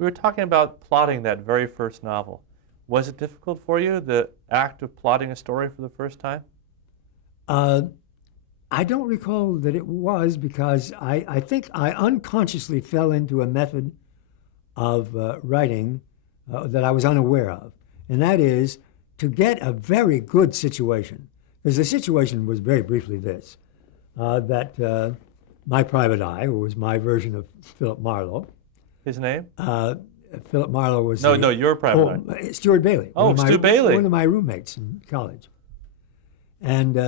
We were talking about plotting that very first novel. Was it difficult for you, the act of plotting a story for the first time? Uh, I don't recall that it was because I think I unconsciously fell into a method of writing that I was unaware of. And that is to get a very good situation. Because the situation was very briefly this that my private eye, who was my version of Philip Marlowe, His name? uh, Philip Marlowe was No, no, your private eye. Stuart Bailey, Oh, Stu one Bailey. of my roommates in college. And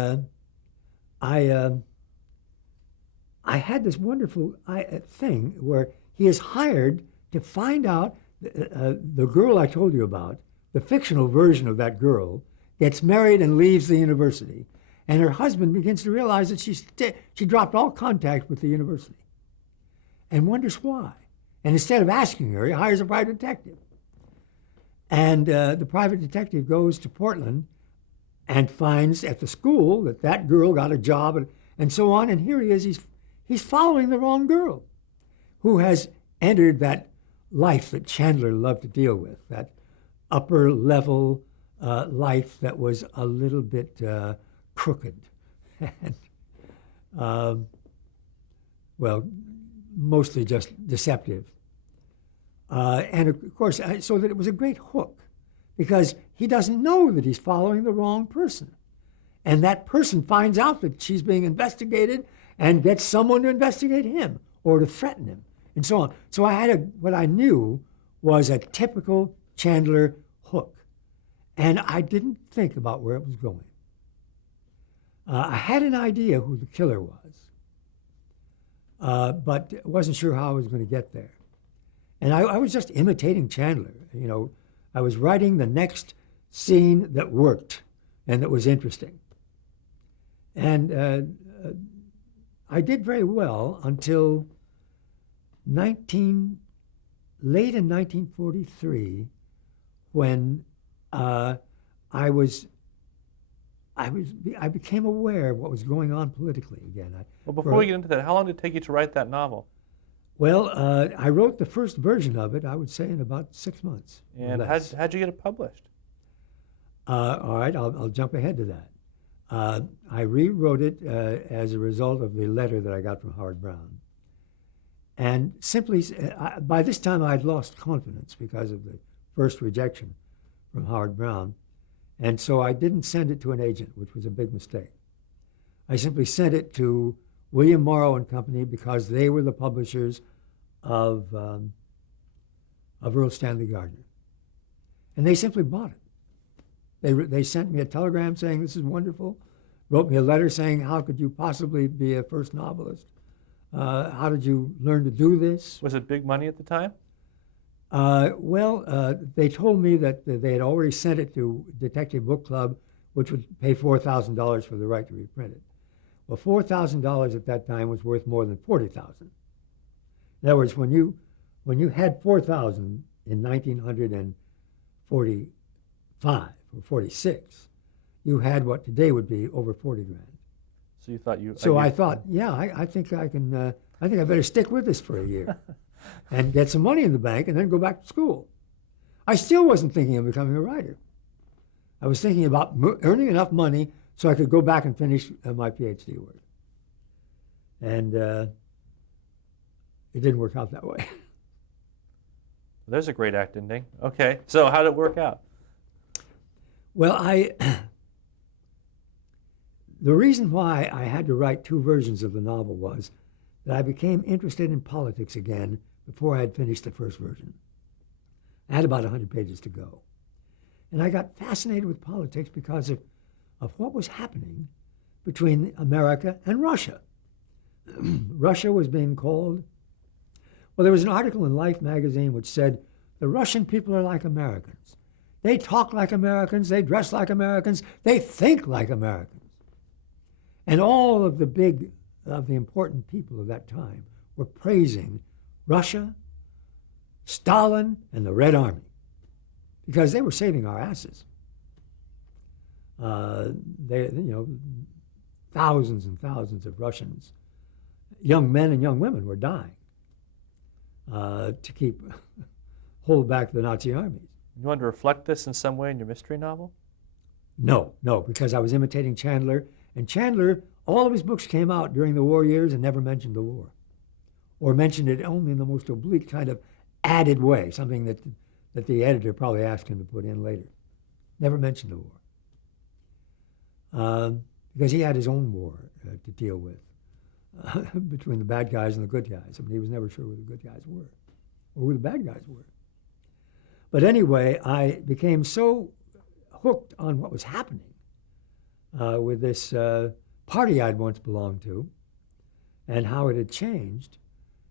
I, uh, I had this wonderful thing where he is hired to find out the girl I told you about, the fictional version of that girl, gets married and leaves the university. And her husband begins to realize that she dropped all contact with the university and wonders why. And instead of asking her, he hires a private detective. And the private detective goes to Portland and finds at the school that that girl got a job and so on. And here he is, he's following the wrong girl who has entered that life that Chandler loved to deal with, that upper level life that was a little bit crooked. and, well, mostly just deceptive. And of course, so that it was a great hook because he doesn't know that he's following the wrong person. And that person finds out that she's being investigated and gets someone to investigate him or to threaten him and so on. So I had what I knew was a typical Chandler hook. And I didn't think about where it was going. I had an idea who the killer was, but wasn't sure how I was going to get there. And I was just imitating Chandler. You know, I was writing the next scene that worked and that was interesting. And I did very well until late in 1943, when I became aware of what was going on politically again. Well, before we get into that, how long did it take you to write that novel? Well, I wrote the first version of it, I would say, in about 6 months. And how'd you get it published? All right, I'll jump ahead to that. I rewrote it as a result of the letter that I got from Howard Brown. And simply, by this time, I'd lost confidence because of the first rejection from Howard Brown. And so I didn't send it to an agent, which was a big mistake. I simply sent it to William Morrow and Company because they were the publishers of Earl Stanley Gardner. And they simply bought it. They sent me a telegram saying, this is wonderful, wrote me a letter saying, how could you possibly be a first novelist? How did you learn to do this? Was it big money at the time? They told me that they had already sent it to Detective Book Club, which would pay $4,000 for the right to reprint it. Well, $4,000 at that time was worth more than $40,000. In other words, when you had $4,000 in 1945 or 46, you had what today would be over 40 grand. So you thought you... So I thought, yeah, I think I can. I think I better stick with this for a year, and get some money in the bank, and then go back to school. I still wasn't thinking of becoming a writer. I was thinking about earning enough money so I could go back and finish my PhD work. And it didn't work out that way. There's a great act ending. Okay, so how did it work out? Well, the reason why I had to write two versions of the novel was that I became interested in politics again before I had finished the first version. I had about 100 pages to go. And I got fascinated with politics because of what was happening between America and Russia. Russia was being called, well, there was an article in Life magazine which said, the Russian people are like Americans. They talk like Americans, they dress like Americans, they think like Americans. And all of the important people of that time were praising Russia, Stalin, and the Red Army because they were saving our asses. Thousands and thousands of Russians, young men and young women, were dying to keep hold back the Nazi armies. You want to reflect this in some way in your mystery novel? No, because I was imitating Chandler, and Chandler, all of his books came out during the war years and never mentioned the war, or mentioned it only in the most oblique kind of added way, something that the editor probably asked him to put in later. Never mentioned the war. Because he had his own war to deal with between the bad guys and the good guys. I mean, he was never sure who the good guys were or who the bad guys were. But anyway, I became so hooked on what was happening with this party I'd once belonged to and how it had changed.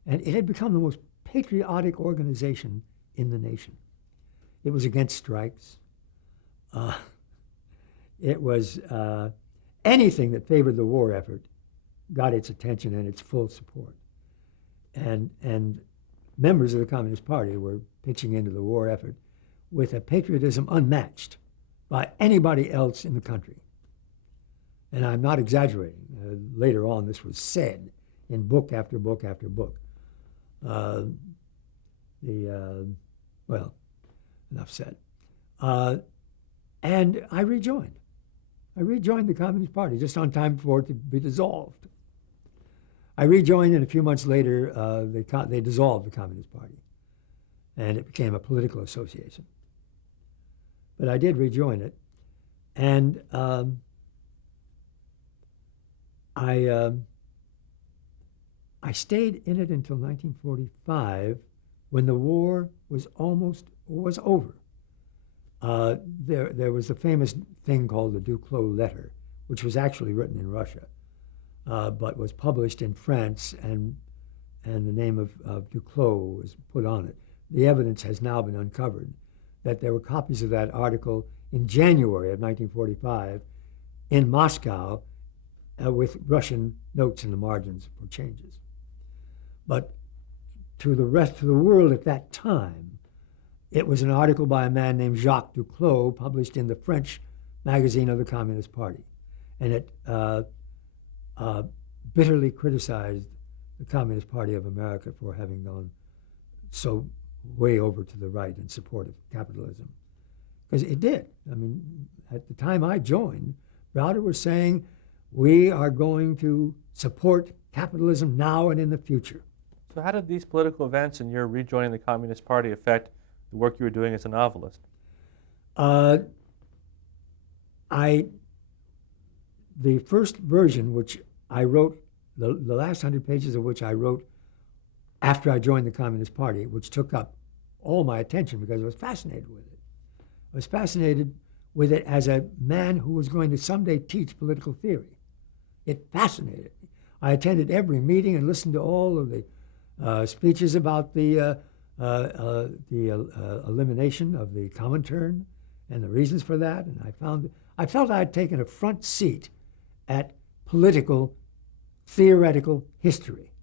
And it had become the most patriotic organization in the nation. It was against strikes. It was anything that favored the war effort got its attention and its full support. And members of the Communist Party were pitching into the war effort with a patriotism unmatched by anybody else in the country. And I'm not exaggerating. Later on, this was said in book after book after book. Well, enough said. And I rejoined. I rejoined the Communist Party just on time for it to be dissolved. I rejoined, and a few months later, they dissolved the Communist Party, and it became a political association. But I did rejoin it, and I stayed in it until 1945, when the war was over. There was the famous thing called the Duclos letter, which was actually written in Russia, but was published in France, and the name of Duclos was put on it. The evidence has now been uncovered that there were copies of that article in January of 1945 in Moscow with Russian notes in the margins for changes. But to the rest of the world at that time, it was an article by a man named Jacques Duclos published in the French magazine of the Communist Party. And it bitterly criticized the Communist Party of America for having gone so way over to the right in support of capitalism. Because it did. I mean, at the time I joined, Browder was saying, we are going to support capitalism now and in the future. So how did these political events and your rejoining the Communist Party affect the work you were doing as a novelist? The first version, which I wrote, the last 100 pages of which I wrote after I joined the Communist Party, which took up all my attention because I was fascinated with it. I was fascinated with it as a man who was going to someday teach political theory. It fascinated me. I attended every meeting and listened to all of the speeches about the elimination of the Comintern and the reasons for that. And I felt I had taken a front seat at political, theoretical history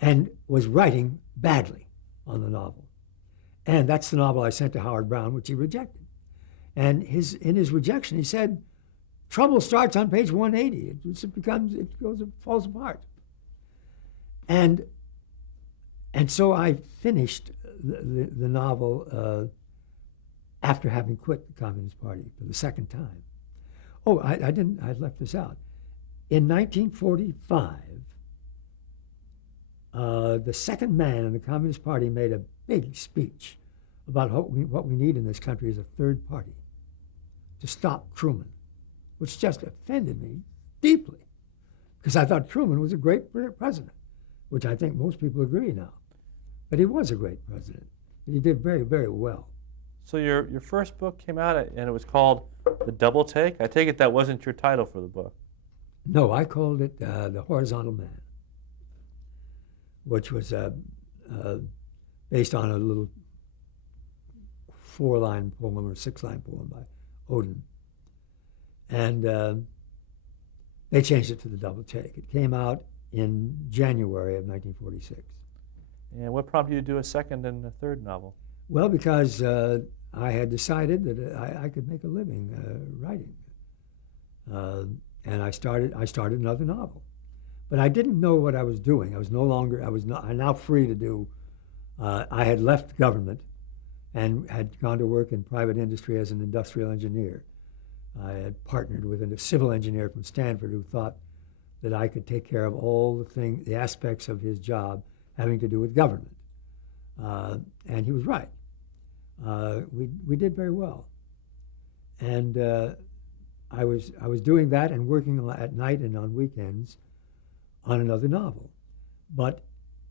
and was writing badly on the novel. And that's the novel I sent to Howard Brown, which he rejected. And in his rejection, he said, trouble starts on page 180. It falls apart. And so I finished the novel after having quit the Communist Party for the second time. Oh, I left this out. In 1945, the second man in the Communist Party made a big speech about what we need in this country is a third party to stop Truman, which just offended me deeply because I thought Truman was a great president, which I think most people agree now. But he was a great president. He did very, very well. So your first book came out and it was called The Double Take. I take it that wasn't your title for the book. No, I called it The Horizontal Man, which was based on a little 4-line poem or 6-line poem by Odin. And they changed it to The Double Take. It came out in January of 1946. And what prompted you to do a second and a third novel? Well, because I had decided that I could make a living writing. And I started another novel. But I didn't know what I was doing. I'm now free to do, I had left government and had gone to work in private industry as an industrial engineer. I had partnered with a civil engineer from Stanford who thought that I could take care of all the aspects of his job having to do with government. And he was right. We did very well. And I was doing that and working at night and on weekends on another novel.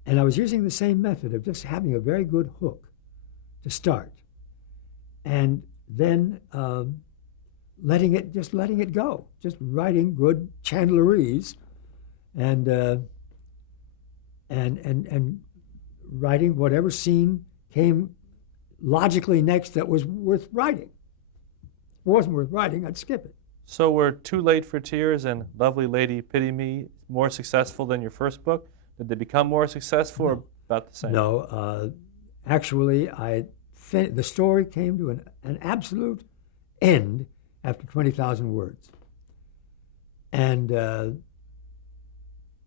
And I was using the same method of just having a very good hook to start, and then letting it go, just writing good chandleries, and writing whatever scene came logically next that was worth writing. If it wasn't worth writing, I'd skip it. So were Too Late for Tears and Lovely Lady Pity Me more successful than your first book? Did they become more successful or about the same? No, actually, the story came to an absolute end after 20,000 words. And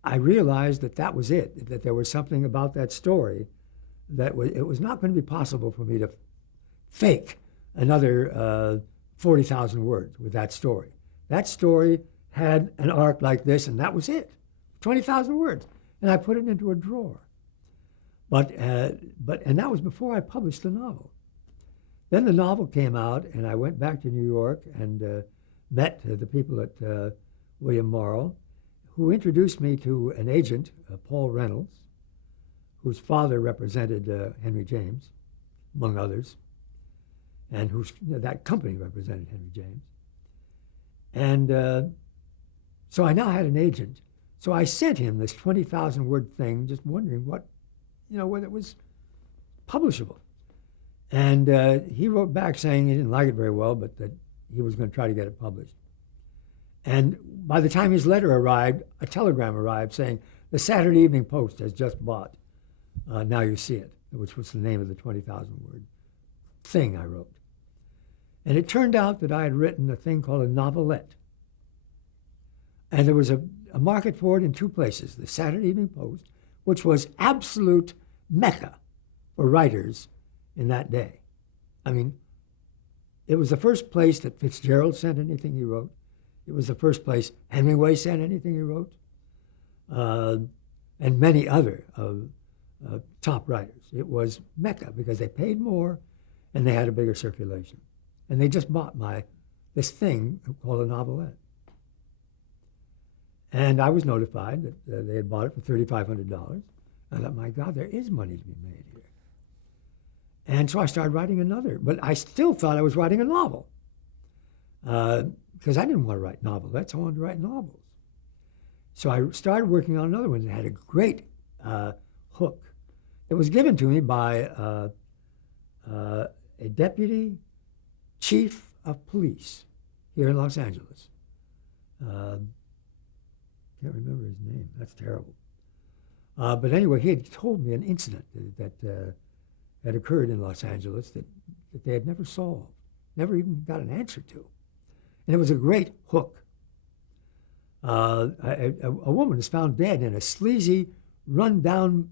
I realized that was it, that there was something about that story that it was not going to be possible for me to fake another 40,000 words with that story. That story had an arc like this, and that was it, 20,000 words. And I put it into a drawer. And that was before I published the novel. Then the novel came out, and I went back to New York and met the people at William Morrow, who introduced me to an agent, Paul Reynolds, whose father represented Henry James, among others, and that company represented Henry James. And so I now had an agent. So I sent him this 20,000 word thing, just wondering whether it was publishable. And he wrote back saying he didn't like it very well, but that he was going to try to get it published. And by the time his letter arrived, a telegram arrived saying, the Saturday Evening Post has just bought Now You See It, which was the name of the 20,000 word thing I wrote. And it turned out that I had written a thing called a novelette. And there was a market for it in two places, the Saturday Evening Post, which was absolute mecca for writers in that day. I mean, it was the first place that Fitzgerald sent anything he wrote. It was the first place Hemingway sent anything he wrote, and many other top writers. It was mecca because they paid more and they had a bigger circulation. And they just bought this thing called a novelette. And I was notified that they had bought it for $3,500. I thought, my God, there is money to be made here. And so I started writing another, but I still thought I was writing a novel because I didn't want to write novelettes. I wanted to write novels. So I started working on another one that had a great hook. It was given to me by a deputy chief of police here in Los Angeles. Can't remember his name. That's terrible. But anyway, he had told me an incident that had occurred in Los Angeles that they had never solved, never even got an answer to. And it was a great hook. A woman is found dead in a sleazy, run-down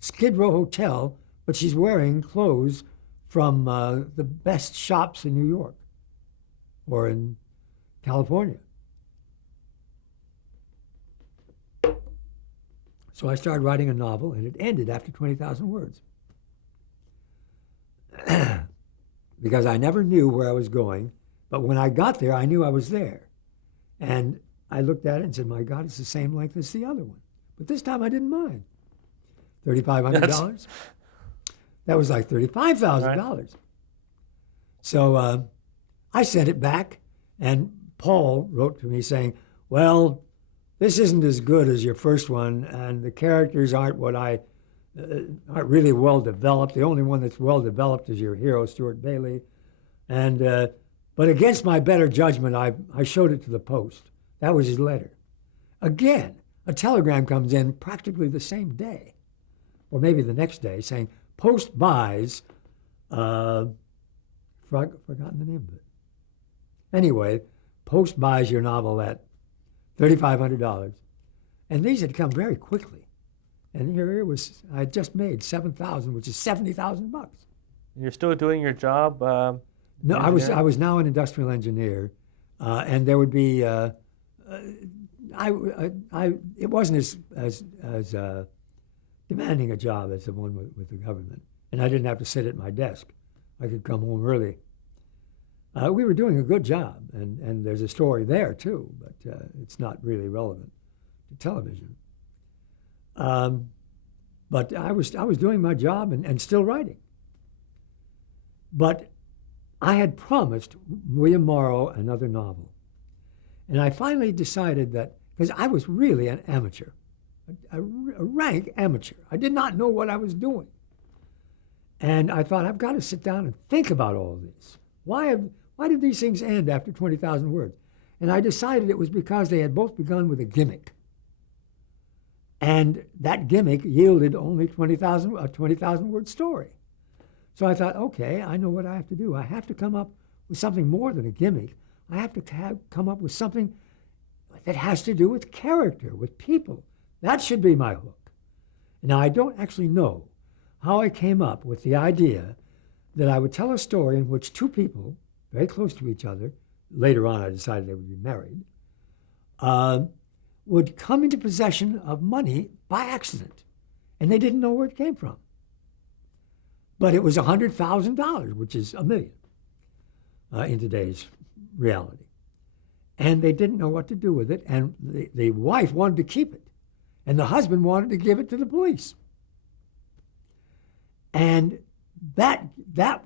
Skid Row hotel, but she's wearing clothes from the best shops in New York or in California. So I started writing a novel, and it ended after 20,000 words. Because I never knew where I was going, but when I got there, I knew I was there. And I looked at it and said, my God, it's the same length as the other one. But this time I didn't mind. $3,500? That was like $35,000. Right. So I sent it back, and Paul wrote to me saying, well, this isn't as good as your first one, and the characters aren't really well developed. The only one that's well developed is your hero, Stuart Bailey. And but against my better judgment, I showed it to the Post. That was his letter. Again, a telegram comes in practically the same day, or maybe the next day, saying Post buys. Forgotten the name of it. Anyway, Post buys your novelette. $3,500. And these had come very quickly. And here it was, I had just made $7,000, which is $70,000. You're still doing your job? No, I was engineering? now an industrial engineer, and there would be it wasn't as demanding a job as the one with the government, and I didn't have to sit at my desk. I could come home early. We were doing a good job, and there's a story there too, but it's not really relevant to television. But I was doing my job and still writing. But I had promised William Morrow another novel. And I finally decided that, because I was really an amateur, a rank amateur. I did not know what I was doing. And I thought, I've got to sit down and think about all this. Why did these things end after 20,000 words? And I decided it was because they had both begun with a gimmick. And that gimmick yielded only a 20,000 word story. So I thought, okay, I know what I have to do. I have to come up with something more than a gimmick. I have to come up with something that has to do with character, with people. That should be my hook. Now, I don't actually know how I came up with the idea that I would tell a story in which two people, very close to each other, later on I decided they would be married, would come into possession of money by accident, and they didn't know where it came from. But it was $100,000, which is $1 million in today's reality. And they didn't know what to do with it, and the wife wanted to keep it, and the husband wanted to give it to the police. And that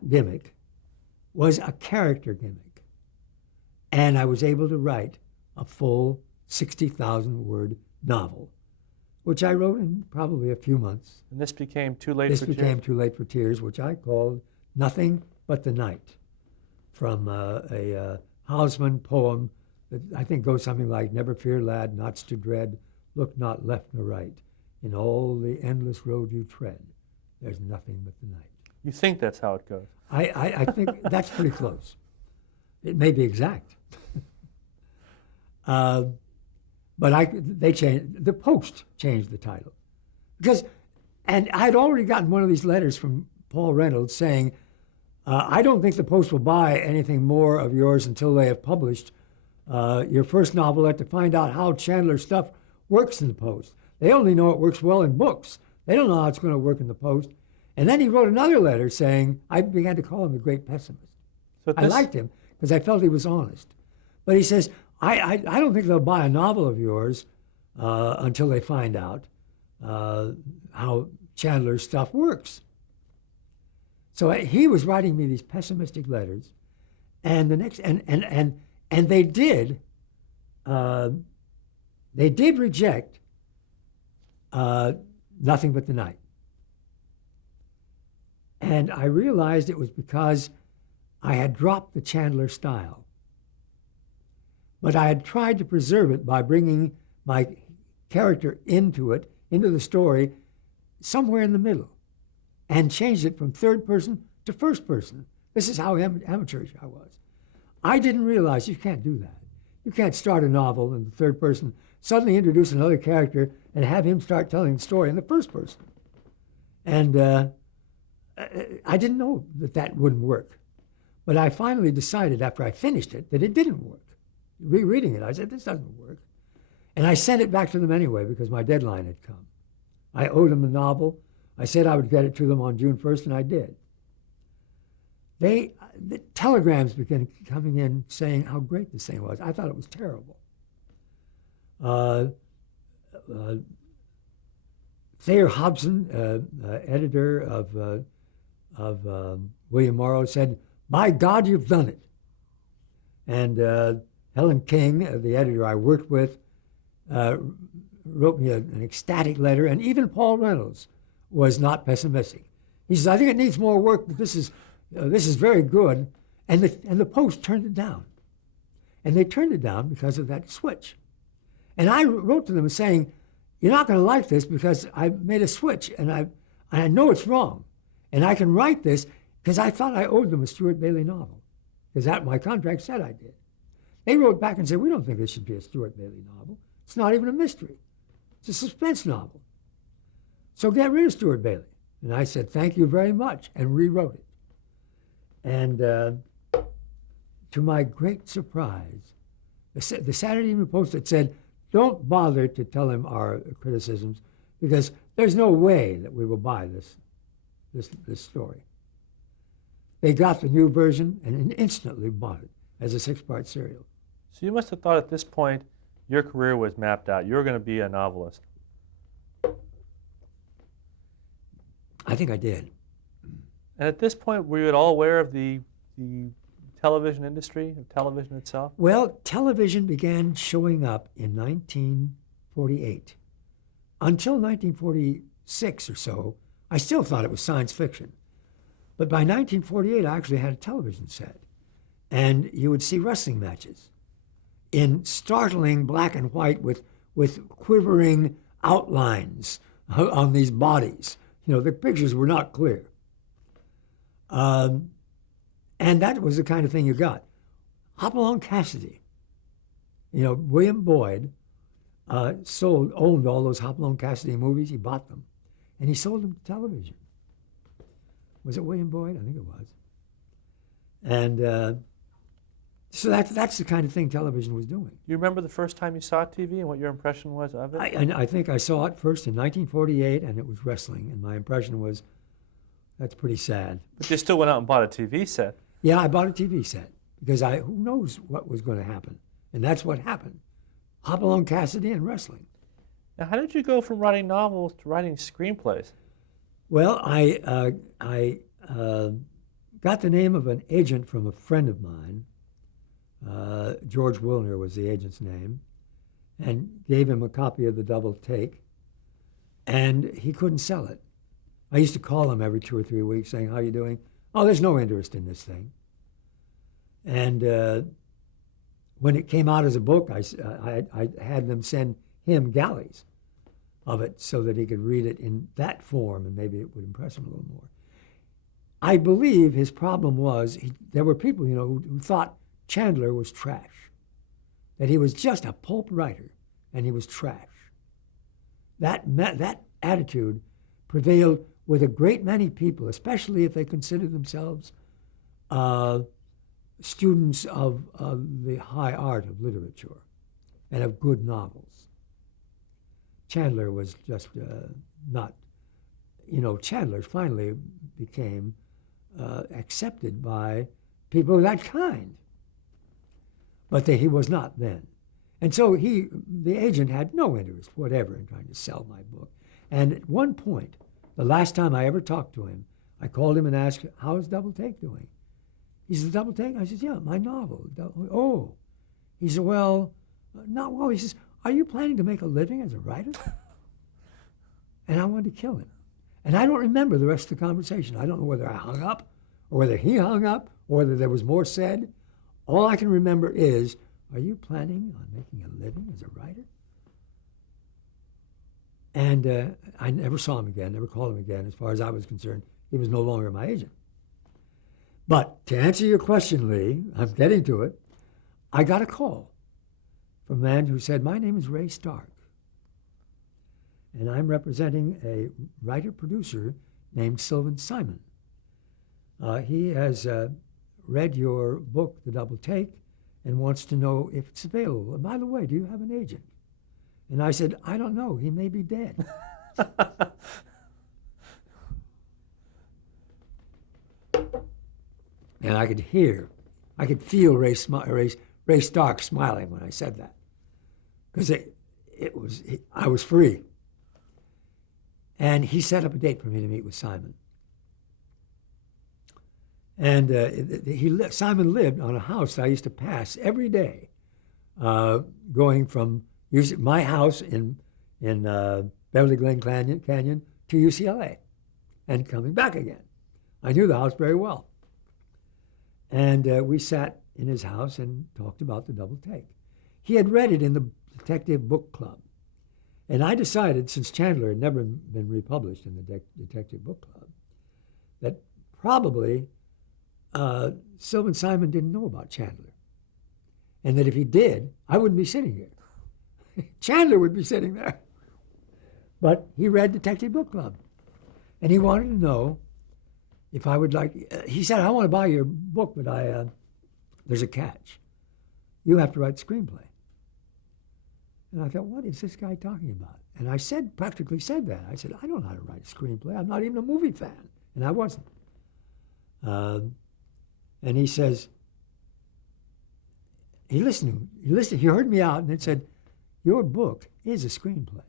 gimmick was a character gimmick. And I was able to write a full 60,000 word novel, which I wrote in probably a few months. And this became Too Late This for became Tears? Too Late for Tears, which I called Nothing But the Night, from a Hausmann poem that I think goes something like, "Never fear, lad, nought's to dread, look not left nor right. In all the endless road you tread, there's nothing but the night." You think that's how it goes? I think that's pretty close. It may be exact. But they changed, the Post changed the title. And I'd already gotten one of these letters from Paul Reynolds saying, I don't think the Post will buy anything more of yours until they have published your first novelette to find out how Chandler's stuff works in the Post. They only know it works well in books. They don't know how it's going to work in the Post. And then he wrote another letter saying, I began to call him the great pessimist. So I liked him because I felt he was honest. But he says, I don't think they'll buy a novel of yours until they find out how Chandler's stuff works. So he was writing me these pessimistic letters, and the next and they did reject Nothing But the Night. And I realized it was because I had dropped the Chandler style. But I had tried to preserve it by bringing my character into the story, somewhere in the middle, and changed it from third person to first person. This is how amateurish I was. I didn't realize you can't do that. You can't start a novel in the third person, suddenly introduce another character, and have him start telling the story in the first person. And I didn't know that wouldn't work. But I finally decided after I finished it that it didn't work. Rereading it, I said, this doesn't work. And I sent it back to them anyway because my deadline had come. I owed them the novel. I said I would get it to them on June 1st, and I did. The telegrams began coming in saying how great this thing was. I thought it was terrible. Thayer Hobson, editor of William Morrow, said, "By God, you've done it." And Helen King, the editor I worked with, wrote me an ecstatic letter, and even Paul Reynolds was not pessimistic. He says, "I think it needs more work, but this is very good." And the Post turned it down. And they turned it down because of that switch. And I wrote to them saying, "You're not going to like this because I made a switch, and I know it's wrong. And I can write this because I thought I owed them a Stuart Bailey novel, because that my contract said I did." They wrote back and said, "We don't think this should be a Stuart Bailey novel. It's not even a mystery. It's a suspense novel. So get rid of Stuart Bailey." And I said, "Thank you very much," and rewrote it. And to my great surprise, the Saturday Evening Post had said, don't bother to tell him our criticisms because there's no way that we will buy this story. They got the new version and instantly bought it as a 6-part serial. So you must have thought at this point your career was mapped out. You were going to be a novelist. I think I did. And at this point, were you at all aware of the television industry, of television itself? Well, television began showing up in 1948. Until 1946 or so, I still thought it was science fiction. But by 1948, I actually had a television set. And you would see wrestling matches in startling black and white with quivering outlines on these bodies. You know, the pictures were not clear. And that was the kind of thing you got. Hopalong Cassidy, you know, William Boyd owned all those Hopalong Cassidy movies. He bought them, and he sold them to television. Was it William Boyd? I think it was. And so that's the kind of thing television was doing. You remember the first time you saw TV and what your impression was of it? I think I saw it first in 1948, and it was wrestling, and my impression was, that's pretty sad. But you still went out and bought a TV set. Yeah, I bought a TV set because who knows what was going to happen, and that's what happened. Hopalong Cassidy and wrestling. Now, how did you go from writing novels to writing screenplays? Well, I got the name of an agent from a friend of mine. George Wilner was the agent's name, and gave him a copy of The Double Take, and he couldn't sell it. I used to call him every 2 or 3 weeks saying, how are you doing? Oh, there's no interest in this thing. And when it came out as a book, I had them send him galleys of it so that he could read it in that form and maybe it would impress him a little more. I believe his problem was there were people, you know, who thought Chandler was trash, that he was just a pulp writer and he was trash. That attitude prevailed with a great many people, especially if they considered themselves students of the high art of literature and of good novels. Chandler was just not, you know, Chandler finally became accepted by people of that kind. But he was not then. And so the agent had no interest whatever in trying to sell my book. And at one point, the last time I ever talked to him, I called him and asked, how is Double Take doing? He said, Double Take? I said, yeah, my novel. Oh. He said, well, not well. He says, are you planning to make a living as a writer? And I wanted to kill him. And I don't remember the rest of the conversation. I don't know whether I hung up or whether he hung up or whether there was more said. All I can remember is, are you planning on making a living as a writer? And I never saw him again, never called him again. As far as I was concerned, he was no longer my agent. But to answer your question, Lee, I'm getting to it, I got a call from a man who said, my name is Ray Stark, and I'm representing a writer-producer named Sylvan Simon. He has read your book, The Double Take, and wants to know if it's available. And by the way, do you have an agent? And I said, I don't know. He may be dead. And I could feel Ray Stark smiling when I said that, because I was free. And he set up a date for me to meet with Simon. And Simon lived on a house that I used to pass every day, going from my house in Beverly Glen Canyon to UCLA and coming back again. I knew the house very well. And we sat in his house and talked about The Double Take. He had read it in the Detective Book Club. And I decided, since Chandler had never been republished in the Detective Book Club, that probably Sylvan Simon didn't know about Chandler. And that if he did, I wouldn't be sitting here. Chandler would be sitting there. But he read Detective Book Club. And he wanted to know if I would like, he said, I want to buy your book, but there's a catch. You have to write the screenplay. And I thought, what is this guy talking about? And I practically said that. I said, I don't know how to write a screenplay. I'm not even a movie fan. And I wasn't. And he says, he listened, he heard me out and then said, your book is a screenplay.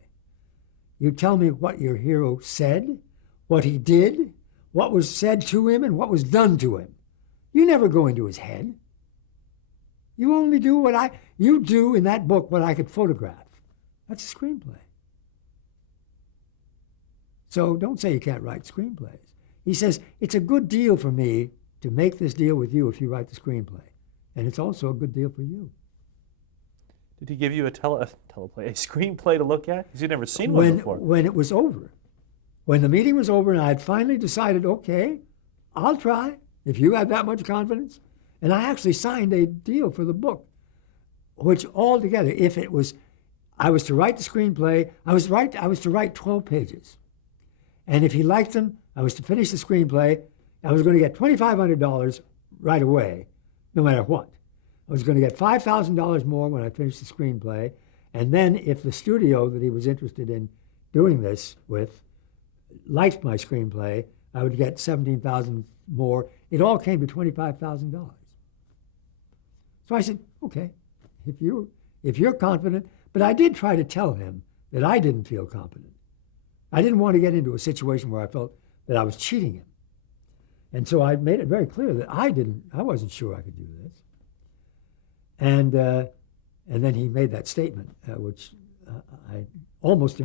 You tell me what your hero said, what he did, what was said to him, and what was done to him. You never go into his head. You only do you do in that book what I could photograph. That's a screenplay. So don't say you can't write screenplays. He says, it's a good deal for me to make this deal with you if you write the screenplay. And it's also a good deal for you. Did he give you a screenplay to look at? Because you'd never seen one before. When it was over. When the meeting was over and I had finally decided, okay, I'll try, if you have that much confidence. And I actually signed a deal for the book, which altogether, I was to write the screenplay, I was to write 12 pages. And if he liked them, I was to finish the screenplay. I was going to get $2,500 right away, no matter what. I was going to get $5,000 more when I finished the screenplay. And then if the studio that he was interested in doing this with liked my screenplay, I would get $17,000 more. It all came to $25,000. So I said, okay, if you're confident, but I did try to tell him that I didn't feel confident. I didn't want to get into a situation where I felt that I was cheating him. And so I made it very clear that I wasn't sure I could do this. And then he made that statement, which I almost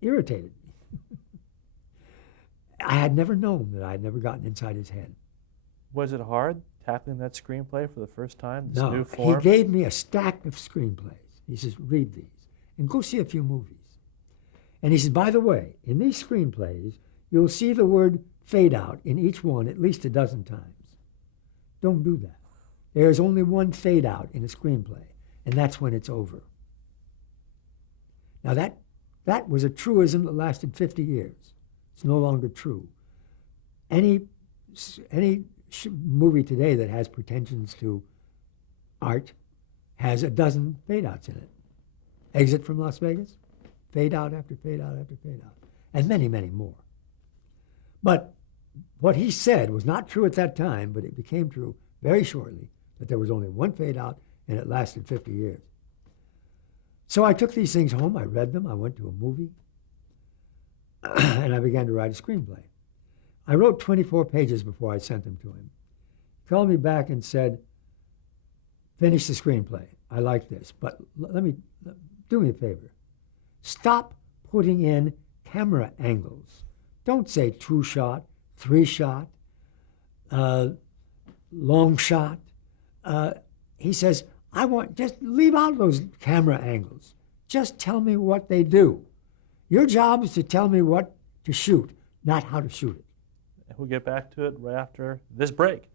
irritated me. I had never known that I had never gotten inside his head. Was it hard tackling that screenplay for the first time? This No, new form? he gave me a stack of screenplays. He says, read these and go see a few movies. And he said, by the way, in these screenplays, you'll see the word fade out in each one at least a dozen times. Don't do that. There's only one fade out in a screenplay, and that's when it's over. Now that was a truism that lasted 50 years. It's no longer true. Any movie today that has pretensions to art has a dozen fade outs in it. Exit from Las Vegas, fade out after fade out after fade out, and many, many more. But what he said was not true at that time, but it became true very shortly, that there was only one fade out and it lasted 50 years. So I took these things home, I read them, I went to a movie, and I began to write a screenplay. I wrote 24 pages before I sent them to him. He called me back and said, finish the screenplay. I like this, but do me a favor. Stop putting in camera angles. Don't say 2-shot, 3-shot, long shot. He says, just leave out those camera angles. Just tell me what they do. Your job is to tell me what to shoot, not how to shoot it. We'll get back to it right after this break.